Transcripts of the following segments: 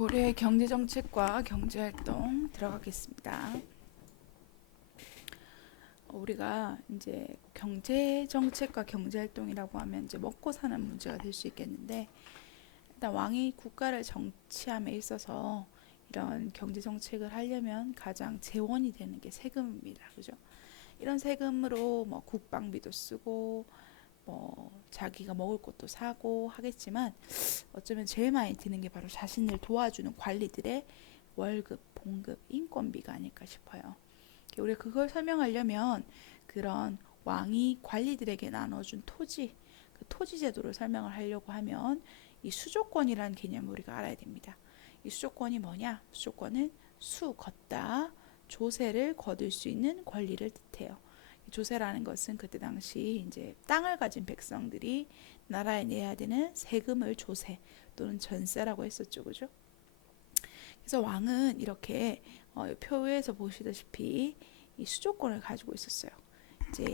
고려의 경제정책과 경제활동 들어가겠습니다. 우리가 이제 경제정책과 경제활동이라고 하면 이제 먹고 사는 문제가 될 수 있겠는데, 일단 왕이 국가를 정치함에 있어서 이런 경제정책을 하려면 가장 재원이 되는 게 세금입니다. 그죠? 이런 세금으로 뭐 국방비도 쓰고 자기가 먹을 것도 사고 하겠지만, 어쩌면 제일 많이 드는 게 바로 자신을 도와주는 관리들의 월급, 봉급, 인건비가 아닐까 싶어요. 우리가 그걸 설명하려면 그런 왕이 관리들에게 나눠준 토지, 그 토지 제도를 설명을 하려고 하면 이 수조권이라는 개념을 우리가 알아야 됩니다. 이 수조권이 뭐냐? 수조권은 수, 걷다, 조세를 거둘 수 있는 권리를 뜻해요. 조세라는 것은 그때 당시 이제 땅을 가진 백성들이 나라에 내야 되는 세금을 조세 또는 전세라고 했었죠, 그죠? 그래서 왕은 이렇게 표에서 보시다시피 이 수조권을 가지고 있었어요. 이제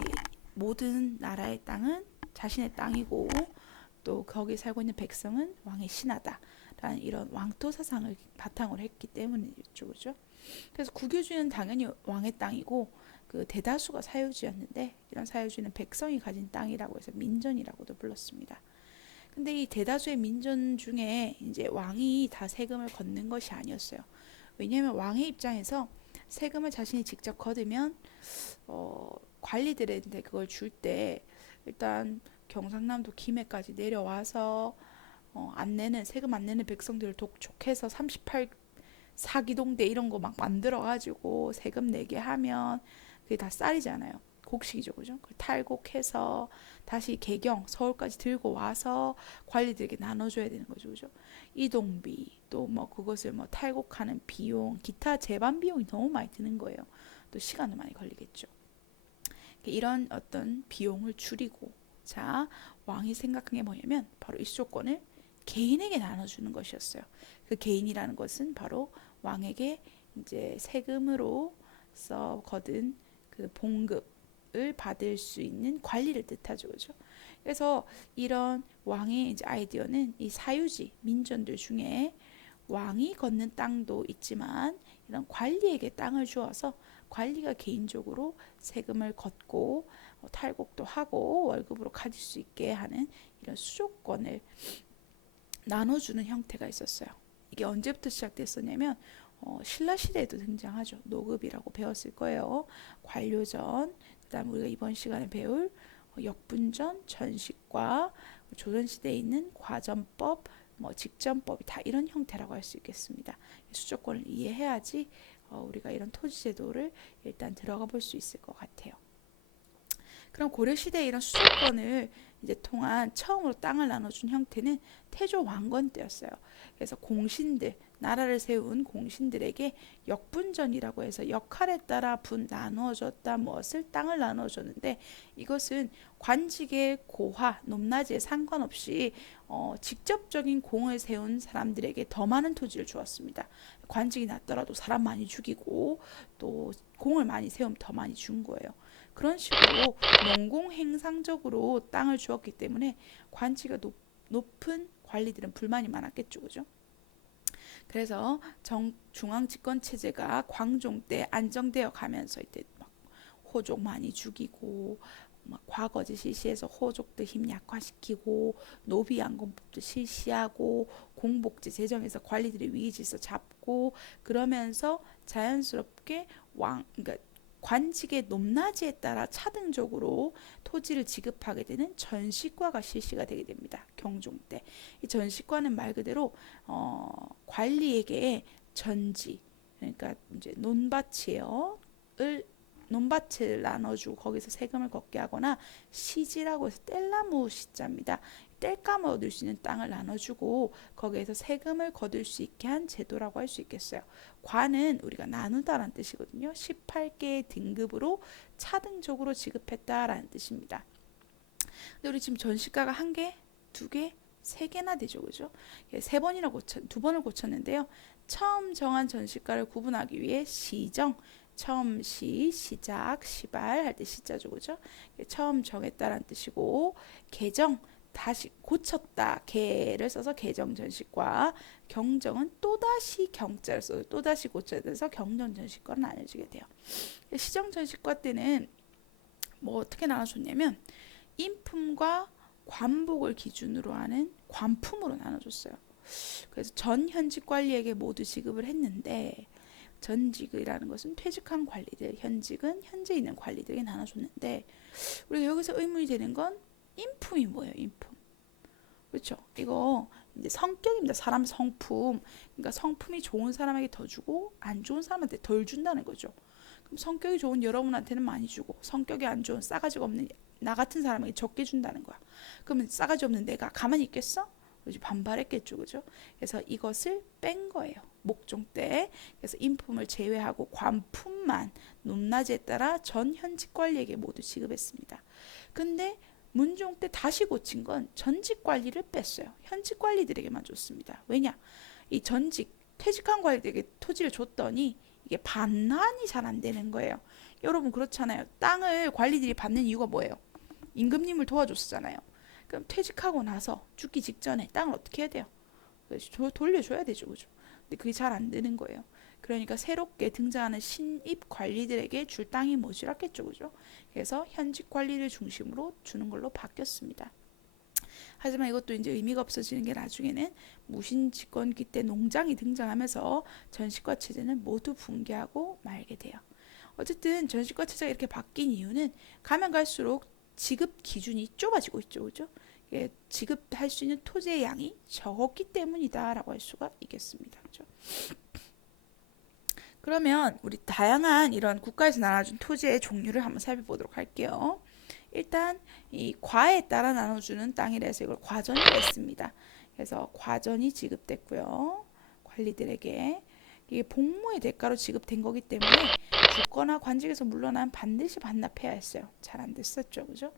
모든 나라의 땅은 자신의 땅이고 또 거기 살고 있는 백성은 왕의 신하다라는 이런 왕토 사상을 바탕으로 했기 때문이죠, 그죠? 그래서 국유지는 당연히 왕의 땅이고 그 대다수가 사유지였는데, 이런 사유지는 백성이 가진 땅이라고 해서 민전이라고도 불렀습니다. 근데 이 대다수의 민전 중에 이제 왕이 다 세금을 걷는 것이 아니었어요. 왜냐하면 왕의 입장에서 세금을 자신이 직접 거두면 관리들한테 그걸 줄 때 일단 경상남도 김해까지 내려와서 안 내는 세금 안 내는 백성들을 독촉해서 38 사기동대 이런 거 막 만들어 가지고 세금 내게 하면 그게 다 쌀이잖아요. 곡식이죠, 그죠? 그걸 탈곡해서 다시 개경 서울까지 들고 와서 관리들에게 나눠줘야 되는 거죠, 그죠? 이동비 또 뭐 그것을 뭐 탈곡하는 비용, 기타 재반 비용이 너무 많이 드는 거예요. 또 시간도 많이 걸리겠죠. 이런 어떤 비용을 줄이고, 자, 왕이 생각한 게 뭐냐면 바로 이 수조권을 개인에게 나눠주는 것이었어요. 그 개인이라는 것은 바로 왕에게 이제 세금으로 써 거둔 그 봉급을 받을 수 있는 관리를 뜻하죠, 그죠? 그래서 이런 왕의 이제 아이디어는 이 사유지 민전들 중에 왕이 걷는 땅도 있지만 이런 관리에게 땅을 주어서 관리가 개인적으로 세금을 걷고 탈곡도 하고 월급으로 가질 수 있게 하는 이런 수조권을 나눠주는 형태가 있었어요. 이게 언제부터 시작됐었냐면 신라 시대에도 등장하죠. 노급이라고 배웠을 거예요. 관료전, 그다음 우리가 이번 시간에 배울 역분전, 전식과 조선 시대에 있는 과전법, 뭐 직전법이 다 이런 형태라고 할 수 있겠습니다. 수조권을 이해해야지 우리가 이런 토지 제도를 일단 들어가 볼 수 있을 것 같아요. 그럼 고려 시대에 이런 수조권을 이제 통한 처음으로 땅을 나눠준 형태는 태조 왕건 때였어요. 그래서 공신들, 나라를 세운 공신들에게 역분전이라고 해서 역할에 따라 분 나누어졌다 무엇을 땅을 나누어줬는데, 이것은 관직의 고하, 높낮이에 상관없이 직접적인 공을 세운 사람들에게 더 많은 토지를 주었습니다. 관직이 낮더라도 사람 많이 죽이고 또 공을 많이 세우면 더 많이 준 거예요. 그런 식으로 농공행상적으로 땅을 주었기 때문에 관치가 높은 관리들은 불만이 많았겠죠, 그죠? 그래서 중앙 집권 체제가 광종 때 안정되어 가면서 이때 막 호족 많이 죽이고 막 과거제 실시해서 호족들 힘 약화시키고 노비양금법도 실시하고 공복제 제정해서 관리들의 위기질서 잡고, 그러면서 자연스럽게 그러니까 관직의 높낮이에 따라 차등적으로 토지를 지급하게 되는 전시과가 실시가 되게 됩니다. 경종 때. 이 전시과는 말 그대로 관리에게 전지, 그러니까 이제 논밭이에요. 논밭을 나눠주고 거기서 세금을 걷게 하거나, 시지라고 해서 뗄나무 시자입니다. 뗄감 얻을 수 있는 땅을 나눠주고 거기에서 세금을 거둘 수 있게 한 제도라고 할 수 있겠어요. 관은 우리가 나누다라는 뜻이거든요. 18개의 등급으로 차등적으로 지급했다라는 뜻입니다. 근데 우리 지금 전시가가 한 개, 두 개, 세 개나 되죠, 그죠? 세 번이나 두 번을 고쳤는데요. 처음 정한 전시가를 구분하기 위해 시정, 처음 시작, 시발 할 때 시자죠, 그죠? 처음 정했다라는 뜻이고, 개정, 다시 고쳤다. 개를 써서 개정전시과, 경정은 또다시 경자를 써서 또다시 고쳐야 돼서 경정전시과로 나눠지게 돼요. 시정전시과 때는 뭐 어떻게 나눠줬냐면 인품과 관복을 기준으로 하는 관품으로 나눠줬어요. 그래서 전 현직 관리에게 모두 지급을 했는데, 전직이라는 것은 퇴직한 관리들, 현직은 현재 있는 관리들에게 나눠줬는데, 우리가 여기서 의문이 되는 건 인품이 뭐예요? 인품. 그렇죠? 이거 이제 성격입니다. 사람 성품. 그러니까 성품이 좋은 사람에게 더 주고 안 좋은 사람한테 덜 준다는 거죠. 그럼 성격이 좋은 여러분한테는 많이 주고 성격이 안 좋은 싸가지가 없는 나 같은 사람에게 적게 준다는 거야. 그러면 싸가지 없는 내가 가만히 있겠어? 그렇지, 반발했겠죠, 그죠? 그래서 이것을 뺀 거예요. 목종 때. 그래서 인품을 제외하고 관품만 높낮이에 따라 전 현직 관리에게 모두 지급했습니다. 근데 문종 때 다시 고친 건 전직 관리를 뺐어요. 현직 관리들에게만 줬습니다. 왜냐? 이 전직 퇴직한 관리들에게 토지를 줬더니 이게 반환이 잘 안 되는 거예요. 여러분 그렇잖아요. 땅을 관리들이 받는 이유가 뭐예요? 임금님을 도와줬잖아요. 그럼 퇴직하고 나서 죽기 직전에 땅을 어떻게 해야 돼요? 돌려줘야 되죠, 그죠? 근데 그게 잘 안 되는 거예요. 그러니까 새롭게 등장하는 신입 관리들에게 줄 땅이 모자랐겠죠, 그죠? 그래서 현직 관리를 중심으로 주는 걸로 바뀌었습니다. 하지만 이것도 이제 의미가 없어지는 게 나중에는 무신집권기 때 농장이 등장하면서 전시과 체제는 모두 붕괴하고 말게 돼요. 어쨌든 전시과 체제가 이렇게 바뀐 이유는 가면 갈수록 지급 기준이 좁아지고 있죠, 그죠? 예, 지급할 수 있는 토지의 양이 적었기 때문이다라고 할 수가 있겠습니다, 그죠? 그러면 우리 다양한 이런 국가에서 나눠준 토지의 종류를 한번 살펴보도록 할게요. 일단 이 과에 따라 나눠주는 땅이라 해서 이걸 과전이라 했습니다. 그래서 과전이 지급됐고요. 관리들에게 이게 복무의 대가로 지급된 거기 때문에 주거나 관직에서 물러나면 반드시 반납해야 했어요. 잘 안 됐었죠, 그죠?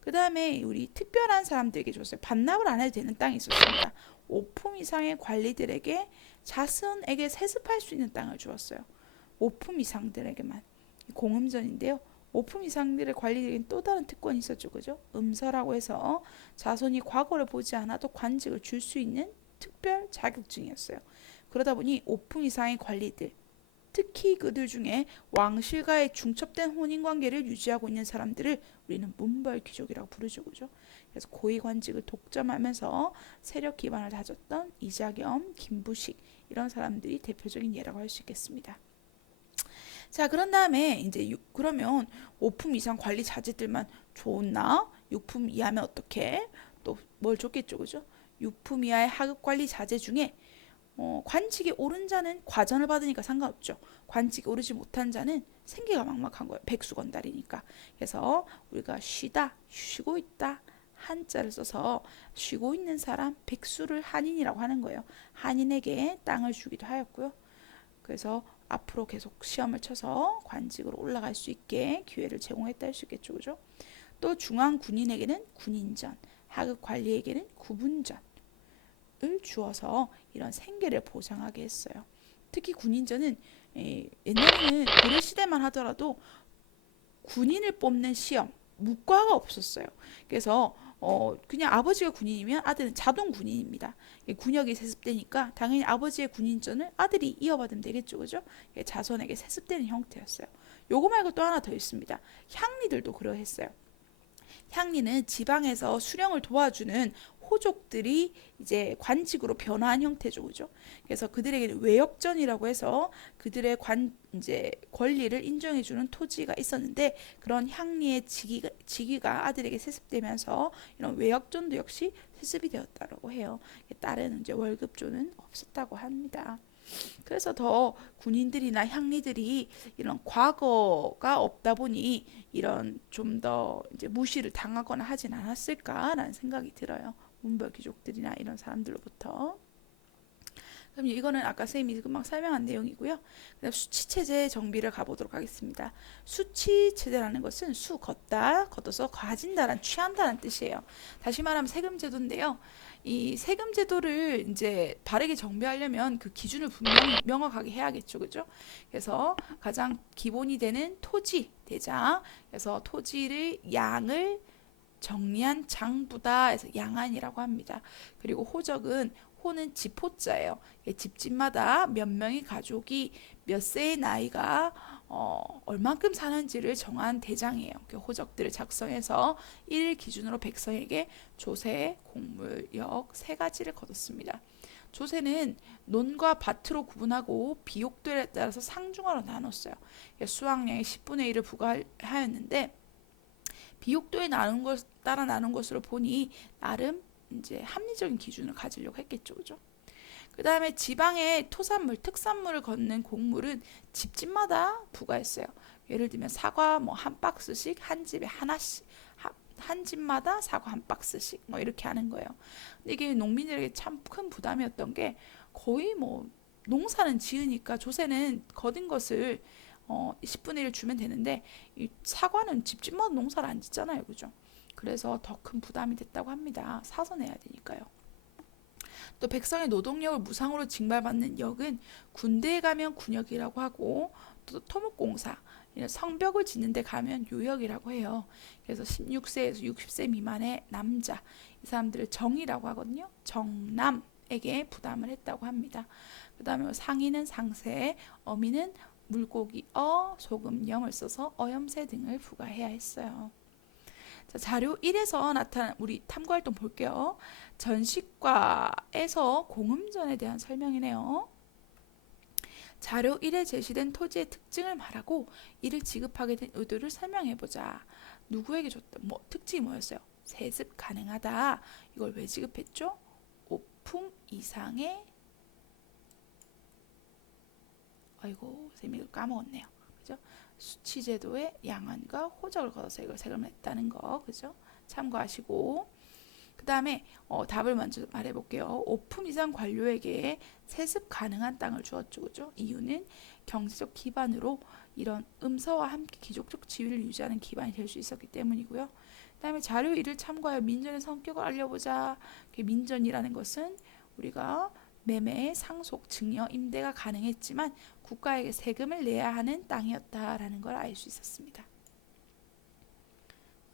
그 다음에 우리 특별한 사람들에게 줬어요. 반납을 안 해도 되는 땅이 있었습니다. 5품 이상의 관리들에게 자손에게 세습할 수 있는 땅을 주었어요. 5품 이상들에게만. 공음전인데요. 5품 이상들의 관리들에게는 또 다른 특권이 있었죠, 그죠? 음서라고 해서 자손이 과거를 보지 않아도 관직을 줄 수 있는 특별 자격증이었어요. 그러다 보니 5품 이상의 관리들, 특히 그들 중에 왕실과의 중첩된 혼인관계를 유지하고 있는 사람들을 우리는 문벌귀족이라고 부르죠, 그죠? 그래서 고위관직을 독점하면서 세력 기반을 다졌던 이자겸, 김부식 이런 사람들이 대표적인 예라고 할 수 있겠습니다. 자, 그런 다음에 이제 그러면 5품 이상 관리 자제들만 좋나? 6품 이하면 어떻게? 또 뭘 줬겠죠, 그죠? 6품 이하의 하급 관리 자제 중에 관직에 오른 자는 과전을 받으니까 상관없죠. 관직에 오르지 못한 자는 생계가 막막한 거예요. 백수건달이니까. 그래서 우리가 쉬다, 쉬고 있다 한자를 써서 쉬고 있는 사람 백수를 한인이라고 하는 거예요. 한인에게 땅을 주기도 하였고요. 그래서 앞으로 계속 시험을 쳐서 관직으로 올라갈 수 있게 기회를 제공했다 할 수 있겠죠, 그죠? 또 중앙 군인에게는 군인전, 하급 관리에게는 구분전 을 주어서 이런 생계를 보장하게 했어요. 특히 군인전은 옛날에는 고려 시대만 하더라도 군인을 뽑는 시험 무과가 없었어요. 그래서 그냥 아버지가 군인이면 아들은 자동 군인입니다. 군역이 세습되니까 당연히 아버지의 군인전을 아들이 이어받으면 되겠죠, 그죠? 자손에게 세습되는 형태였어요. 요거 말고 또 하나 더 있습니다. 향리들도 그러했어요. 향리는 지방에서 수령을 도와주는 호족들이 이제 관직으로 변화한 형태죠, 그죠? 그래서 그들에게는 외역전이라고 해서 그들의 이제 권리를 인정해주는 토지가 있었는데 그런 향리의 직위가 아들에게 세습되면서 이런 외역전도 역시 세습이 되었다고 해요. 다른 이제 월급조는 없었다고 합니다. 그래서 더 군인들이나 향리들이 이런 과거가 없다 보니 이런 좀 더 이제 무시를 당하거나 하진 않았을까라는 생각이 들어요. 문벌 귀족들이나 이런 사람들로부터. 그럼 이거는 아까 쌤이 금방 설명한 내용이고요. 그다음 수치 체제 정비를 가보도록 하겠습니다. 수치 체제라는 것은 수 걷다, 걷어서 가진다란 취한다는 뜻이에요. 다시 말하면 세금 제도인데요. 이 세금 제도를 이제 바르게 정비하려면 그 기준을 분명히 명확하게 해야겠죠, 그죠? 그래서 가장 기본이 되는 토지 대장, 그래서 토지를 양을 정리한 장부다 해서 양안이라고 합니다. 그리고 호적은 호는 집호자예요. 집집마다 몇 명의 가족이 몇 세의 나이가 얼만큼 사는지를 정한 대장이에요. 그 호적들을 작성해서 1일 기준으로 백성에게 조세, 곡물, 역 세 가지를 거뒀습니다. 조세는 논과 밭으로 구분하고 비옥들에 따라서 상중하로 나눴어요. 수확량의 10분의 1을 부과하였는데 비옥도에 따라 나눈 것으로 보니 나름 이제 합리적인 기준을 가지려고 했겠죠, 그죠? 그 다음에 지방의 토산물, 특산물을 걷는 곡물은 집집마다 부과했어요. 예를 들면 사과 뭐 한 박스씩 한 집에 하나씩 한 집마다 사과 한 박스씩 뭐 이렇게 하는 거예요. 근데 이게 농민들에게 참 큰 부담이었던 게 거의 뭐 농사는 지으니까 조세는 거둔 것을 10분의 1 주면 되는데 이 사과는 집집마다 농사를 안 짓잖아요. 그죠? 그래서 더 큰 부담이 됐다고 합니다. 사서 내야 되니까요. 또 백성의 노동력을 무상으로 징발받는 역은 군대에 가면 군역이라고 하고 또 토목공사 성벽을 짓는 데 가면 요역이라고 해요. 그래서 16세에서 60세 미만의 남자 이 사람들을 정이라고 하거든요. 정남에게 부담을 했다고 합니다. 그 다음에 상인은 상세, 어민은 물고기 소금, 염을 써서 어염세 등을 부과해야 했어요. 자, 자료 1에서 나타난 우리 탐구활동 볼게요. 전시과에서 공음전에 대한 설명이네요. 자료 1에 제시된 토지의 특징을 말하고 이를 지급하게 된 의도를 설명해보자. 누구에게 줬다? 특징이 뭐였어요? 세습 가능하다. 이걸 왜 지급했죠? 5품 이상의 아이고 선생님 이거 까먹었네요. 그죠? 수치제도의 양안과 호적을 걷어서 이걸 세금했다는 거 그죠? 참고하시고 그 다음에 답을 먼저 말해볼게요. 5품 이상 관료에게 세습 가능한 땅을 주었죠. 그죠? 이유는 경제적 기반으로 이런 음서와 함께 귀족적 지위를 유지하는 기반이 될 수 있었기 때문이고요. 그 다음에 자료 1을 참고하여 민전의 성격을 알려보자. 민전이라는 것은 우리가 매매, 상속, 증여, 임대가 가능했지만 국가에게 세금을 내야 하는 땅이었다라는 걸 알 수 있었습니다.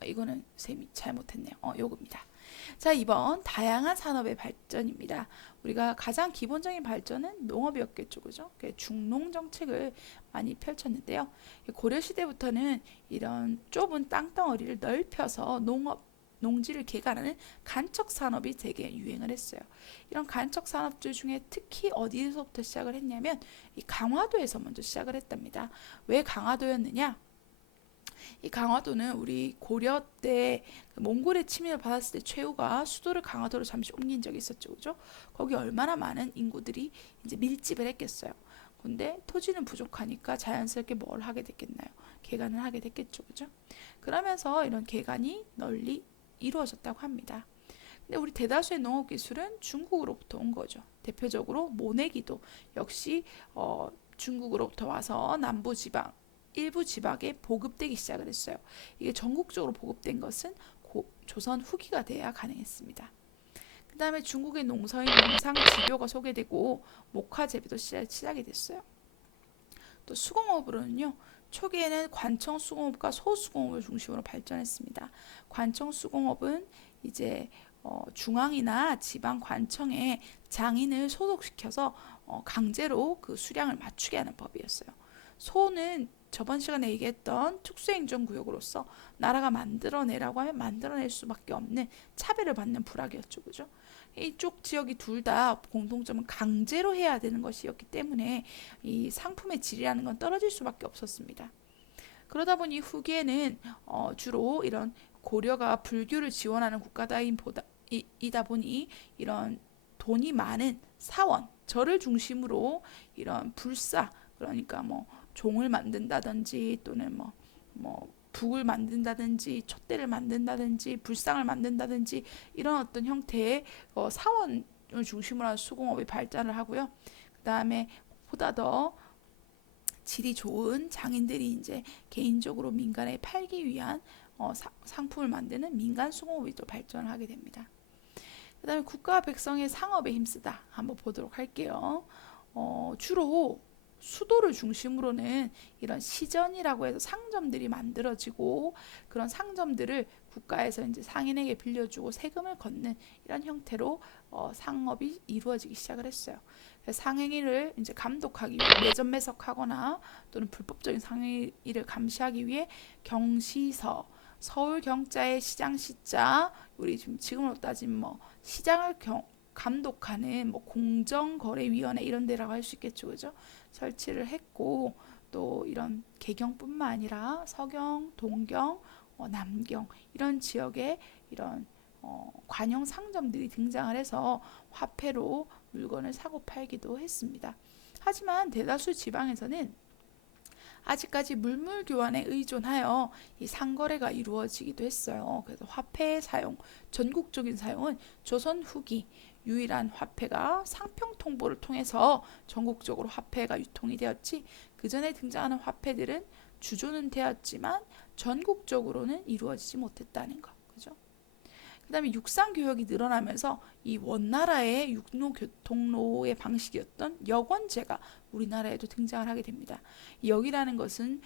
이거는 쌤이 잘못했네요. 요겁니다. 자, 2번 다양한 산업의 발전입니다. 우리가 가장 기본적인 발전은 농업이었겠죠. 그죠? 중농 정책을 많이 펼쳤는데요. 고려시대부터는 이런 좁은 땅덩어리를 넓혀서 농지를 개간하는 간척 산업이 되게 유행을 했어요. 이런 간척 산업들 중에 특히 어디서부터 시작을 했냐면 이 강화도에서 먼저 시작을 했답니다. 왜 강화도였느냐? 이 강화도는 우리 고려 때 몽골의 침입을 받았을 때 최후가 수도를 강화도로 잠시 옮긴 적이 있었죠. 그죠? 거기 얼마나 많은 인구들이 이제 밀집을 했겠어요. 근데 토지는 부족하니까 자연스럽게 뭘 하게 됐겠나요? 개간을 하게 됐겠죠. 그죠? 그러면서 이런 개간이 널리 이루어졌다고 합니다. 근데 우리 대다수의 농업 기술은 중국으로부터 온 거죠. 대표적으로 모내기도 역시 중국으로부터 와서 남부 지방 일부 지방에 보급되기 시작을 했어요. 이게 전국적으로 보급된 것은 조선 후기가 돼야 가능했습니다. 그 다음에 중국의 농서인 농상 지교가 소개되고 목화 재배도 시작이 됐어요. 또 수공업으로는요. 초기에는 관청 수공업과 소수공업을 중심으로 발전했습니다. 관청 수공업은 이제 중앙이나 지방 관청에 장인을 소속시켜서 강제로 그 수량을 맞추게 하는 법이었어요. 소는 저번 시간에 얘기했던 특수행정구역으로서 나라가 만들어내라고 하면 만들어낼 수밖에 없는 차별을 받는 부락이었죠. 그죠? 이쪽 지역이 둘 다 공통점은 강제로 해야 되는 것이었기 때문에 이 상품의 질이라는 건 떨어질 수밖에 없었습니다. 그러다 보니 후기에는 주로 이런 고려가 불교를 지원하는 국가이다 보니 이런 돈이 많은 사원, 절을 중심으로 이런 불사 그러니까 뭐 종을 만든다든지 또는 뭐 북을 만든다든지 촛대를 만든다든지 불상을 만든다든지 이런 어떤 형태의 사원을 중심으로 한 수공업이 발전을 하고요. 그 다음에 보다 더 질이 좋은 장인들이 이제 개인적으로 민간에 팔기 위한 상품을 만드는 민간 수공업이 또 발전을 하게 됩니다. 그 다음에 국가와 백성의 상업에 힘쓰다 한번 보도록 할게요. 주로 수도를 중심으로는 이런 시전이라고 해서 상점들이 만들어지고 그런 상점들을 국가에서 이제 상인에게 빌려주고 세금을 걷는 이런 형태로 상업이 이루어지기 시작을 했어요. 상행위를 이제 감독하기 위해 매점 매석하거나 또는 불법적인 상행위를 감시하기 위해 경시서, 서울 경자의 시장 시자, 우리 지금으로 따지면 뭐 시장을 감독하는 뭐 공정거래위원회 이런 데라고 할 수 있겠죠, 그죠? 설치를 했고 또 이런 개경뿐만 아니라 서경, 동경, 남경 이런 지역에 이런 관영 상점들이 등장을 해서 화폐로 물건을 사고 팔기도 했습니다. 하지만 대다수 지방에서는 아직까지 물물 교환에 의존하여 이 상거래가 이루어지기도 했어요. 그래서 화폐의 사용, 전국적인 사용은 조선 후기 유일한 화폐가 상평 통보를 통해서 전국적으로 화폐가 유통이 되었지, 그 전에 등장하는 화폐들은 주조는 되었지만 전국적으로는 이루어지지 못했다는 거. 그죠? 그다음에 육상 교역이 늘어나면서 이 원나라의 육로 교통로의 방식이었던 역원제가 우리나라에도 등장을 하게 됩니다. 역이라는 것은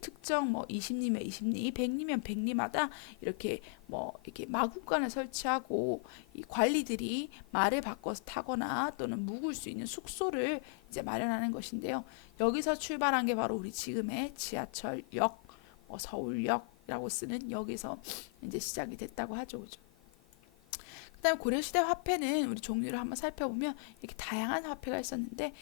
특정 뭐 20리면 20리, 100리면 100리마다 이렇게 뭐 이렇게 마구간을 설치하고 이 관리들이 말을 바꿔서 타거나 또는 묵을 수 있는 숙소를 이제 마련하는 것인데요. 여기서 출발한 게 바로 우리 지금의 지하철역, 서울역이라고 쓰는 역에서 이제 시작이 됐다고 하죠, 그죠? 그다음에 고려시대 화폐는 우리 종류를 한번 살펴보면 이렇게 다양한 화폐가 있었는데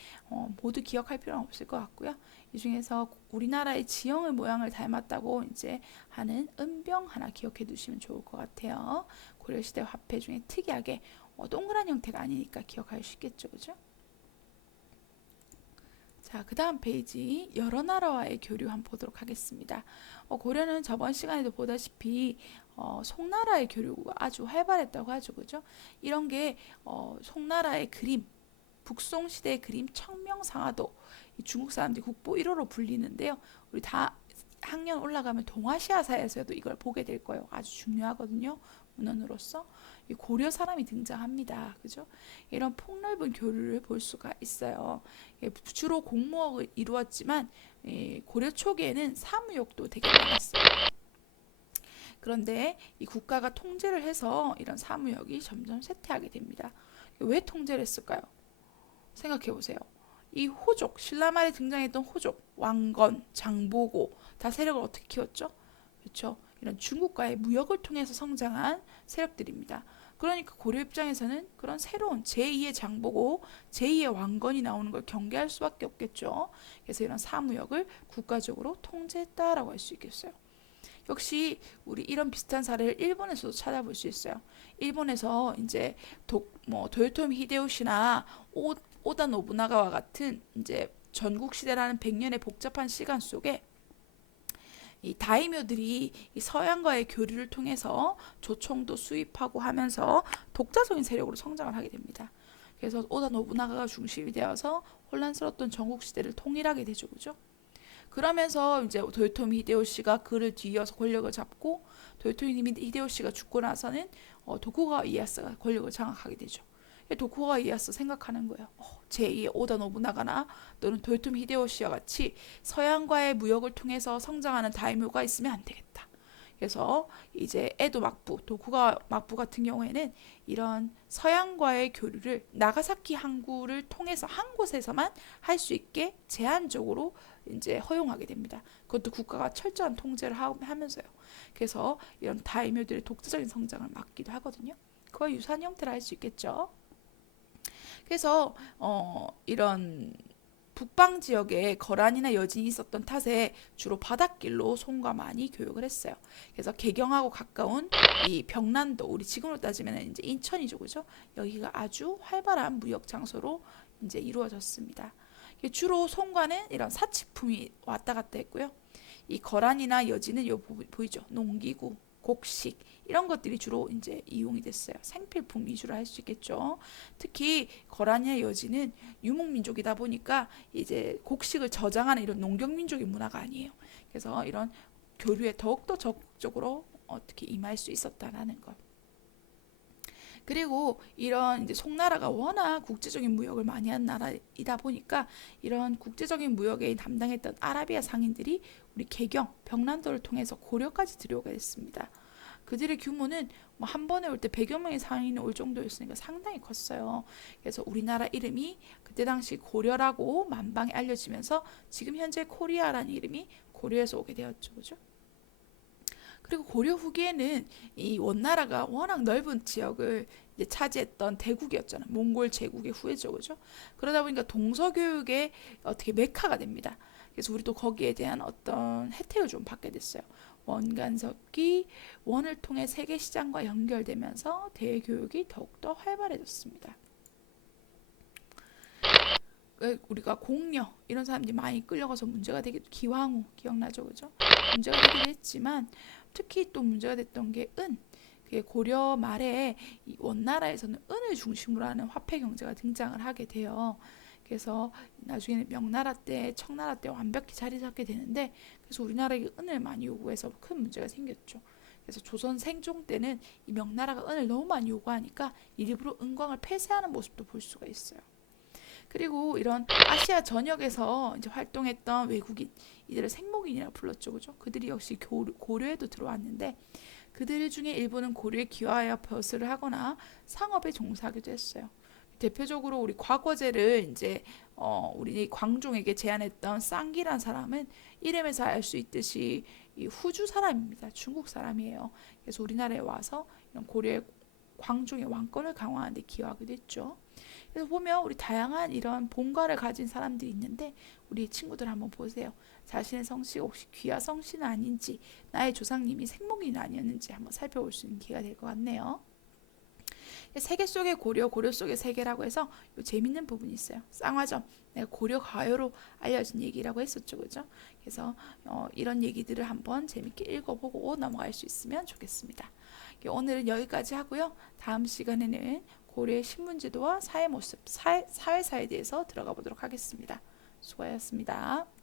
모두 기억할 필요는 없을 것 같고요. 이 중에서 우리나라의 지형의 모양을 닮았다고 이제 하는 은병 하나 기억해 두시면 좋을 것 같아요. 고려시대 화폐 중에 특이하게 동그란 형태가 아니니까 기억할 수 있겠죠, 그죠? 자, 그 다음 페이지 여러 나라와의 교류 한번 보도록 하겠습니다. 고려는 저번 시간에도 보다시피 송나라의 교류가 아주 활발했다고 하죠, 그죠? 이런 게 송나라의 그림, 북송시대의 그림 청명상화도, 중국 사람들이 국보 1호로 불리는데요. 우리 다 학년 올라가면 동아시아사에서도 이걸 보게 될 거예요. 아주 중요하거든요. 문헌으로서 이 고려 사람이 등장합니다. 그죠? 이런 폭넓은 교류를 볼 수가 있어요. 주로 공무원을 이루었지만 고려 초기에는 사무역도 되게 많았어요. 그런데 이 국가가 통제를 해서 이런 사무역이 점점 쇠퇴하게 됩니다. 왜 통제를 했을까요? 생각해 보세요. 이 호족, 신라말에 등장했던 호족, 왕건, 장보고 다 세력을 어떻게 키웠죠? 그렇죠? 이런 중국과의 무역을 통해서 성장한 세력들입니다. 그러니까 고려 입장에서는 그런 새로운 제2의 장보고 제2의 왕건이 나오는 걸 경계할 수밖에 없겠죠. 그래서 이런 사무역을 국가적으로 통제했다라고 할 수 있겠어요. 역시 우리 이런 비슷한 사례를 일본에서도 찾아볼 수 있어요. 일본에서 이제 도요토미 히데요시나 오다 노부나가와 같은 이제 전국 시대라는 100년의 복잡한 시간 속에 이 다이묘들이 이 서양과의 교류를 통해서 조총도 수입하고 하면서 독자적인 세력으로 성장을 하게 됩니다. 그래서 오다 노부나가가 중심이 되어서 혼란스러웠던 전국 시대를 통일하게 되죠, 그죠? 그러면서 이제 도요토미 히데요시가 그를 뒤이어서 권력을 잡고 도요토미 히데요시가 죽고 나서는 도쿠가와 이에야스가 권력을 장악하게 되죠. 도쿠가와 이에야스 생각하는 거예요. 제2의 오다 노부나가나 또는 도요토미 히데요시와 같이 서양과의 무역을 통해서 성장하는 다이묘가 있으면 안 되겠다. 그래서 이제 에도 막부, 도쿠가 막부 같은 경우에는 이런 서양과의 교류를 나가사키 항구를 통해서 한 곳에서만 할 수 있게 제한적으로 이제 허용하게 됩니다. 그것도 국가가 철저한 통제를 하면서요. 그래서 이런 다이묘들의 독자적인 성장을 막기도 하거든요. 그와 유사한 형태를 할 수 있겠죠. 그래서 이런 북방 지역에 거란이나 여진이 있었던 탓에 주로 바닷길로 송과 많이 교역을 했어요. 그래서 개경하고 가까운 이 병난도, 우리 지금으로 따지면 이제 인천이죠, 그죠? 여기가 아주 활발한 무역 장소로 이제 이루어졌습니다. 주로 송과는 이런 사치품이 왔다 갔다 했고요. 이 거란이나 여진은 요 보이죠? 농기구, 곡식 이런 것들이 주로 이제 이용이 됐어요. 생필품 위주로 할 수 있겠죠. 특히 거란이나 여진은 유목민족이다 보니까 이제 곡식을 저장하는 이런 농경민족의 문화가 아니에요. 그래서 이런 교류에 더욱더 적극적으로 어떻게 임할 수 있었다라는 것. 그리고 이런 이제 송나라가 워낙 국제적인 무역을 많이 한 나라이다 보니까 이런 국제적인 무역에 담당했던 아라비아 상인들이 우리 개경, 병란도를 통해서 고려까지 들여오게 됐습니다. 그들의 규모는 뭐 한 번에 올 때 100여 명의 상인이 올 정도였으니까 상당히 컸어요. 그래서 우리나라 이름이 그때 당시 고려라고 만방에 알려지면서 지금 현재 코리아라는 이름이 고려에서 오게 되었죠. 그죠? 그리고 고려 후기에는 이 원나라가 워낙 넓은 지역을 이제 차지했던 대국이었잖아요. 몽골 제국의 후예죠, 그죠? 그러다 보니까 동서교육의 어떻게 메카가 됩니다. 그래서 우리도 거기에 대한 어떤 혜택을 좀 받게 됐어요. 원간섭기, 원을 통해 세계 시장과 연결되면서 대교육이 더욱더 활발해졌습니다. 우리가 공녀 이런 사람들이 많이 끌려가서 문제가 되기도 기왕후 기억나죠, 그죠? 문제가 되기도 했지만 특히 또 문제가 됐던 게 은. 고려 말에 이 원나라에서는 은을 중심으로 하는 화폐 경제가 등장을 하게 돼요. 그래서 나중에는 명나라 때, 청나라 때 완벽히 자리 잡게 되는데 그래서 우리나라에 은을 많이 요구해서 큰 문제가 생겼죠. 그래서 조선 생종 때는 이 명나라가 은을 너무 많이 요구하니까 일부러 은광을 폐쇄하는 모습도 볼 수가 있어요. 그리고 이런 아시아 전역에서 이제 활동했던 외국인 이들을 생목인이라 불렀죠, 그죠? 그들이 역시 고려에도 들어왔는데 그들 중에 일부는 고려에 귀화하여 벼슬을 하거나 상업에 종사하기도 했어요. 대표적으로 우리 과거제를 이제 우리 광종에게 제안했던 쌍기란 사람은 이름에서 알 수 있듯이 이 후주 사람입니다. 중국 사람이에요. 그래서 우리나라에 와서 이런 고려의 광종의 왕권을 강화하는 데 기여하기도 했죠. 그래서 보면 우리 다양한 이런 본가를 가진 사람들이 있는데 우리 친구들 한번 보세요. 자신의 성씨가 혹시 귀하 성씨는 아닌지 나의 조상님이 생목인은 아니었는지 한번 살펴볼 수 있는 기회가 될 것 같네요. 세계 속의 고려, 고려 속의 세계라고 해서 요 재밌는 부분이 있어요. 쌍화점. 내가 고려 가요로 알려진 얘기라고 했었죠, 그죠? 그래서 이런 얘기들을 한번 재밌게 읽어보고 넘어갈 수 있으면 좋겠습니다. 오늘은 여기까지 하고요. 다음 시간에는 고려의 신분제도와 사회 모습, 사회사에 대해서 들어가 보도록 하겠습니다. 수고하셨습니다.